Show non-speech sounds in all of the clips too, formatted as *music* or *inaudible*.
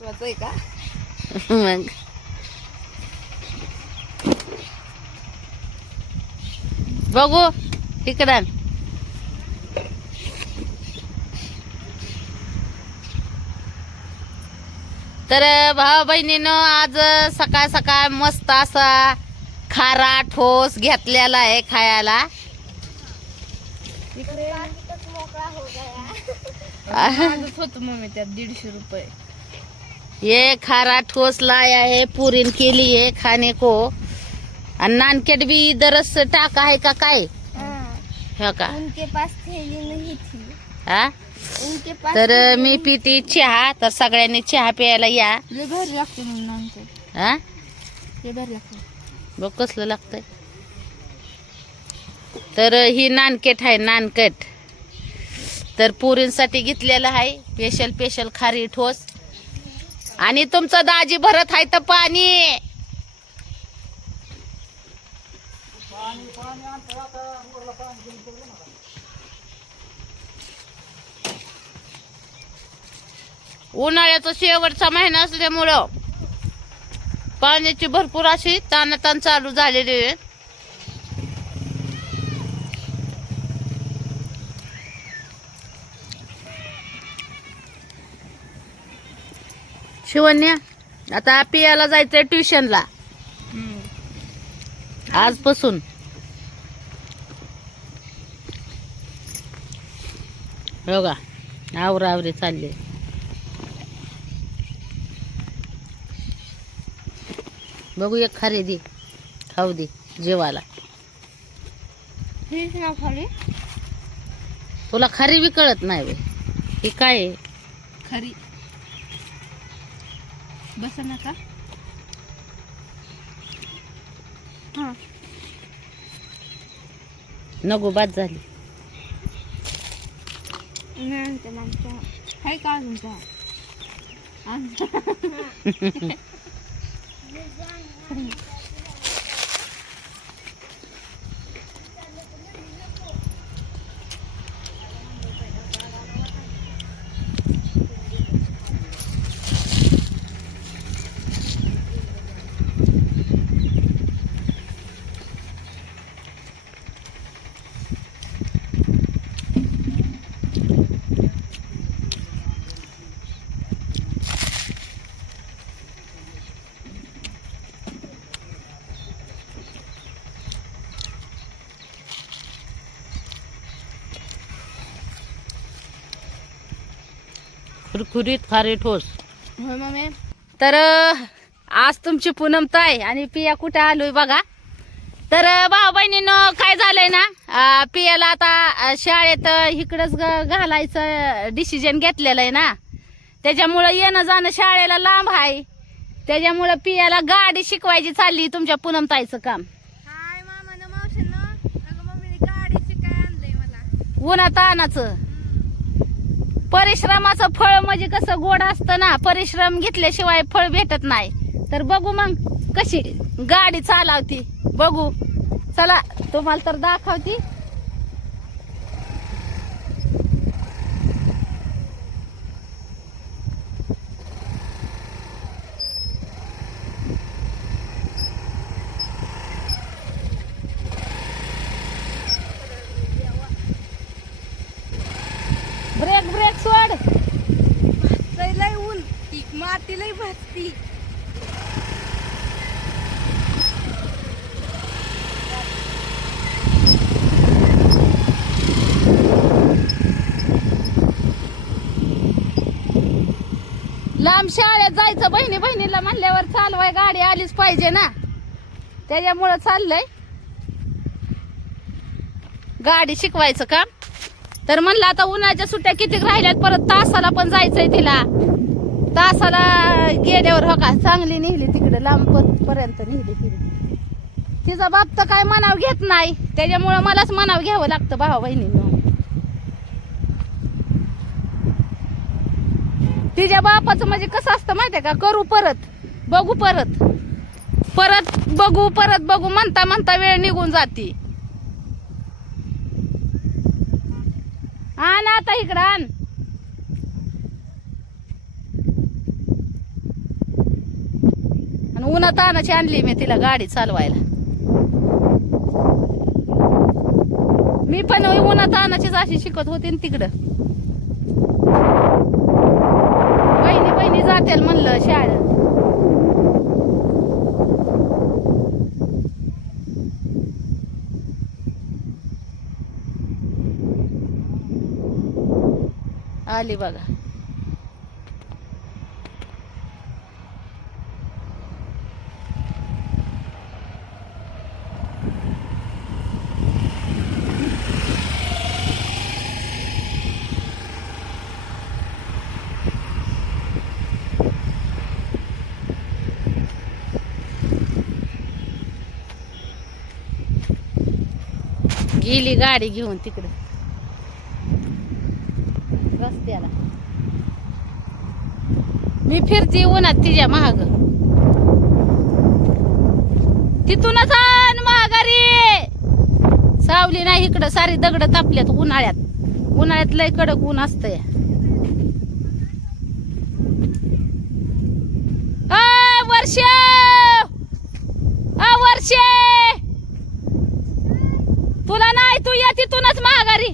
महत्वाचं आहे का? मग. बघू इकडं तर भाऊ बहिणीनं आज सकाळ सकाळ मस्त असा खारा ठोस घेतलेला आहे खायला. तिकडे होत मम्मी त्यात दीडशे रुपये. ये खारा ठोस लाया है पुरीन केली है खाने को. आणि नानकेट भी इधरच टाका आहे का काय? हो. का? उनके पास थैली नहीं थी. हा? उनके पास तर मी पिती चहा तर सगळ्यांनी चहा प्यायला या. लय भारी लागते म्हणून नानकट. हा? लय भारी लागते. बघ कसलं लागतंय. तर ही नानकेट आहे नानकट. तर पुरींसाठी घेतलेलं आहे. स्पेशल स्पेशल खारी ठोस. आणि तुमचं दाजी भरत आहे तर पाणी. उन्हाळ्याचा शेवटचा महिना असल्यामुळं पाण्याची भरपूर अशी ताणताण चालू झालेली आहे. शिवन्या आता पियाला जायचंय ट्युशनला. आजपासून. हो का? आवरा आवरे चालले. बघू एक खारी दे खाऊ दे. खाली तुला खारी बी कळत नाही ही काय आहे? खरी. बस नका हा. नको बाद झाली. नाही आणते मागच्या आहे का अजून चहा *laughs* *laughs* खुरखुरीत खारी ठोस. होय मम्मी तर आज तुमची पूनम ताई आणि पिया कुठे आलोय बघा. तर भाऊ बहिणीनं काय झालंय ना? पियाला आता शाळेत इकडंच घालायचं डिसिजन घेतलेलं आहे ना. त्याच्यामुळं येणं जाणं शाळेला लांब आहे. त्याच्यामुळं पियाला गाडी शिकवायची चालली तुमच्या पूनम ताईचं काम. हाय मामानं मावशीनं. आणलंय मला. उन्हा तानाचं परिश्रमाचं फळ म्हणजे कसं गोड असतं ना परिश्रम घेतल्याशिवाय फळ भेटत नाही. तर बघू मग कशी गाडी चालवती. बघू. चला तुम्हाला तर दाखवती ब्रेक ब्रेक सोड लय लय ऊन ती माती लय भाजती लांब शाळेत जायचं बहिणी बहिणीला म्हणल्यावर चालवाय गाडी आलीच पाहिजे ना. त्याच्यामुळं चाललंय. गाडी शिकवायचं काम तर म्हणलं आता उन्हाच्या सुट्ट्या किती राहिल्यात परत तासाला पण जायचंय तिला. तासाला गेल्यावर हो का चांगली नेली तिकडे लांब पर्यंत नेली तिकडे तिचा बाप तर काय मनाव घेत नाही. त्याच्यामुळं मलाच मनाव घ्यावं लागतं भावा बहिणी तिच्या बापाचं म्हणजे कसं असतं माहितीये का? करू परत बघू परत. परत बघू परत बघू म्हणता म्हणता वेळ निघून जाते. आण आता इकडं आण. उन्हात आणाची आणली मी तिला गाडी चालवायला. मी पण उन्हात आणाचीच अशी शिकत होते ना तिकडं बहिणी बहिणी जातील म्हणलं शाळेत आली बघा. गेली गाडी घेऊन तिकडे. रस्त्याला. मी फिरते उन्हात तिच्या महाग तिथूनच आण महागारी सावली नाही इकडं सारी दगड तापल्यात उन्हाळ्यात. उन्हाळ्यात लय कडक ऊन असतंय. वर्ष! वर्ष तुला नाही तू या तिथूनच महागारी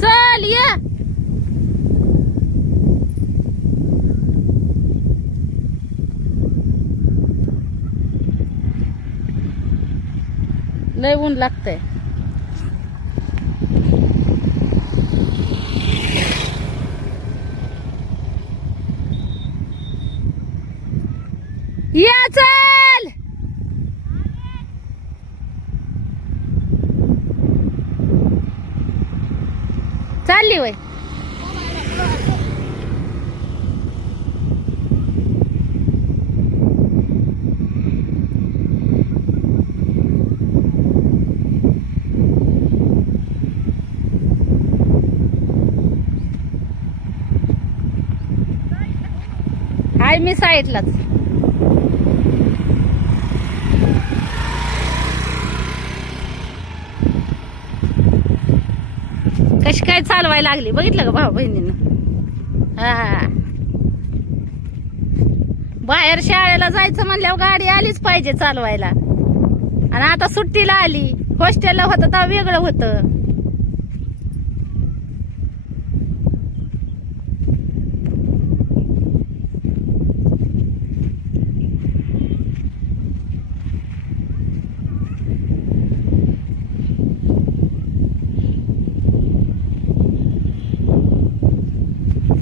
चल या. लय ऊन लागतंय या चल चालली वय. मी साईडलाच कशी काय चालवायला लागली? बघितलं का भाऊ बहिणीनं? हा. बाहेर शाळेला जायचं म्हणल्यावर गाडी आलीच पाहिजे चालवायला. आणि आता सुट्टीला आली. हॉस्टेलला होतं तेव्हा वेगळं होतं.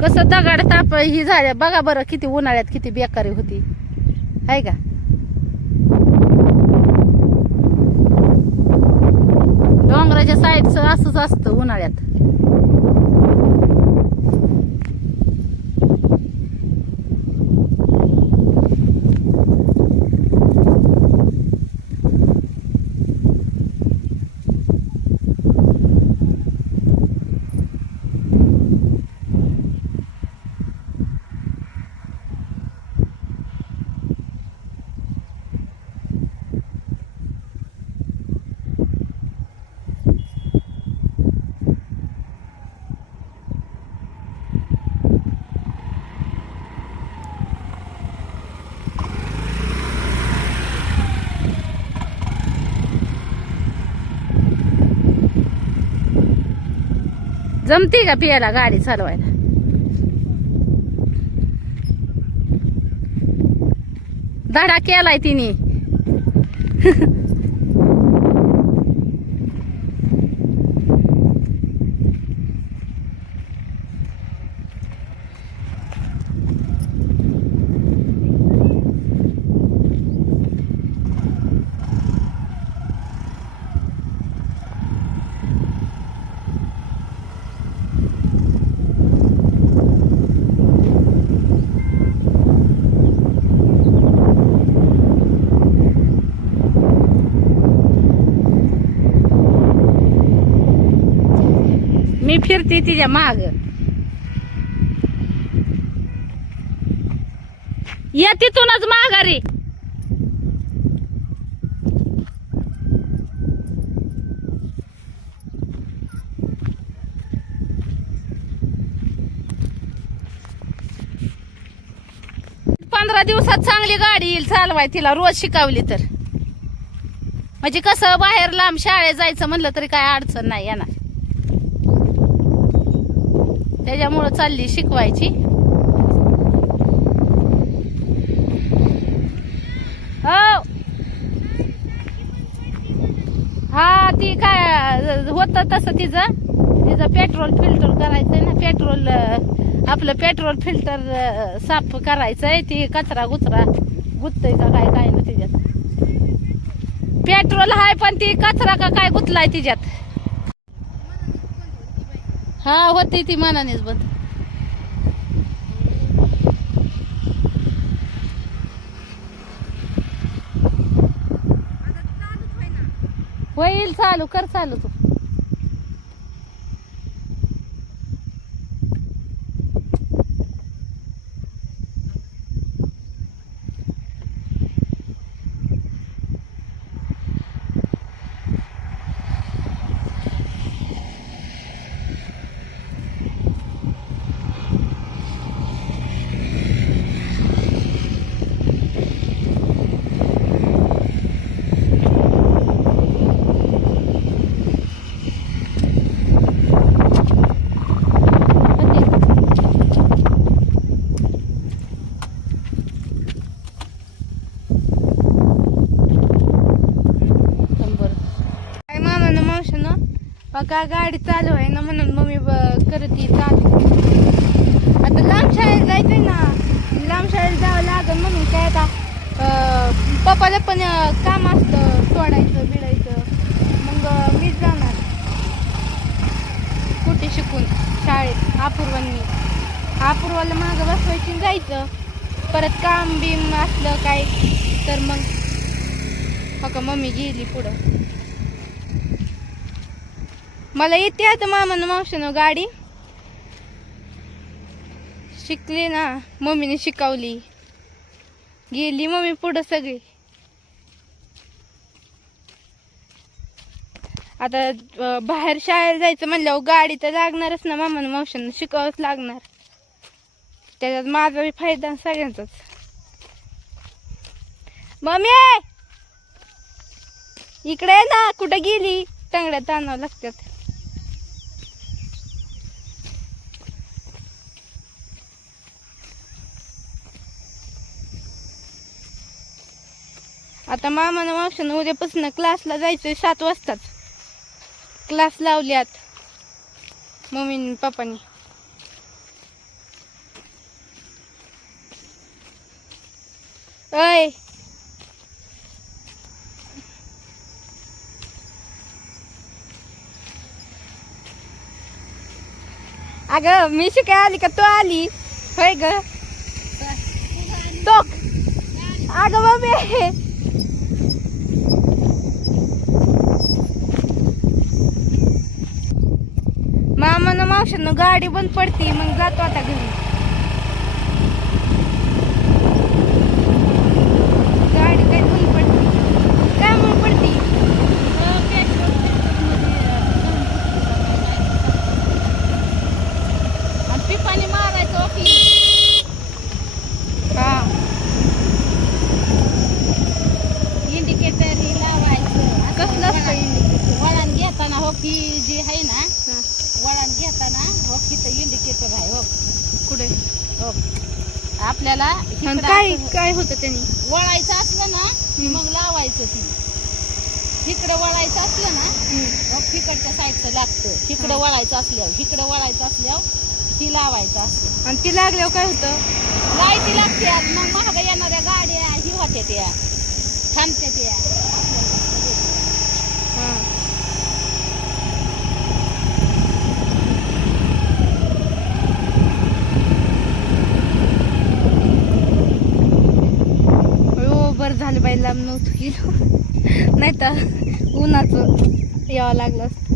कसं दगड ताप ही झाल्या. बघा बरं किती उन्हाळ्यात किती बेकारी होती. आहे का? डोंगराच्या साईडचं असंच असतं उन्हाळ्यात. जमती का पियाला गाडी चालवायला? धडा केलाय तिने. *laughs* मी फिरते तिच्या माग. या तिथूनच माघारी. पंधरा दिवसात चांगली गाडी येईल चालवाय तिला रोज शिकावली तर. म्हणजे कसं बाहेर लांब शाळेत जायचं म्हणलं तरी काय अडचण नाही येणार. त्याच्यामुळं चालली शिकवायची. हो. हा ती काय होत तसं तिचं. तिचं पेट्रोल फिल्टर करायचंय ना पेट्रोल आपलं पेट्रोल फिल्टर साफ करायचंय. ती कचरा गुचरा गुततय का काय काय ना तिच्यात. पेट्रोल आहे पण ती कचरा का काय गुतलाय तिच्यात? हा होती ती मनानेच बंद होईल चालू कर चालू तू होते. शंभर काय मामानं मावशीनं का गाडी चालू आहे ना म्हणून मम्मी ब- चालू. आता लांब शाळेत जायचंय ना. लांब शाळेत जावं लागेल म्हणून काय आता पप्पाला पण काम असतं सोडायचं बिडायचं. मग मीच जाणार. कुठे शिकून? शाळेत अपूर्वांनी. अपूर्वाला मागं बसवायची आणि जायचं. परत काम बिम असलं काय तर मग. हो का मम्मी गेली पुढं. मला येते आता मामानं मावशानं गाडी. शिकली ना मम्मीने शिकवली. गेली मम्मी पुढं सगळी. आता बाहेर शाळेला जायचं म्हणल्यावर गाडी तर लागणारच ना मामानं मावशानं शिकावंच लागणार. त्याच्यात माझा बी फायदा सगळ्यांचाच. मम्मी! इकडे ना कुठं गेली? टंगड्या ताणावं लागतात. आता मामानं मावशानं उद्यापासून क्लासला जायचंय सात वाजताच. क्लास लावल्यात. मम्मीने पप्पानी. अय अगं मी शिकाय आली का? तू आली? होय ग. तो अगं मम्मी. मामानं गाडी बंद पडती मग जातो आता घरी गाडी काय बंद पडती काय म्हणून पडती आणि पिपाणी मारायचं की हा इंडिकेटर हे लावायचं असं कसलं असतं वळण- indicator? वळण घेताना हो की जी आहे ना हा. वळण घेताना हो की तर इंडिकेटर आहे हो कुठे हो काय काय होतं त्यांनी? वळायचं असलं ना की मग लावायचं ती. इकडं वळायचं असलं ना मग तिकडच्या साईडचं लागतं. इकडं वळायचं असल्यावर इकडं वळायचं असल्यावर ती लावायचं असतं आणि ती लागल्यावर काय होतं? लाईटी लागतात मग महाग येणाऱ्या गाड्या ही होत्या त्या थांबत्या त्या हा. हो बाई लांब नव्हतं गेलो. नाही तर उन्हाचं यावं लागलं असतं.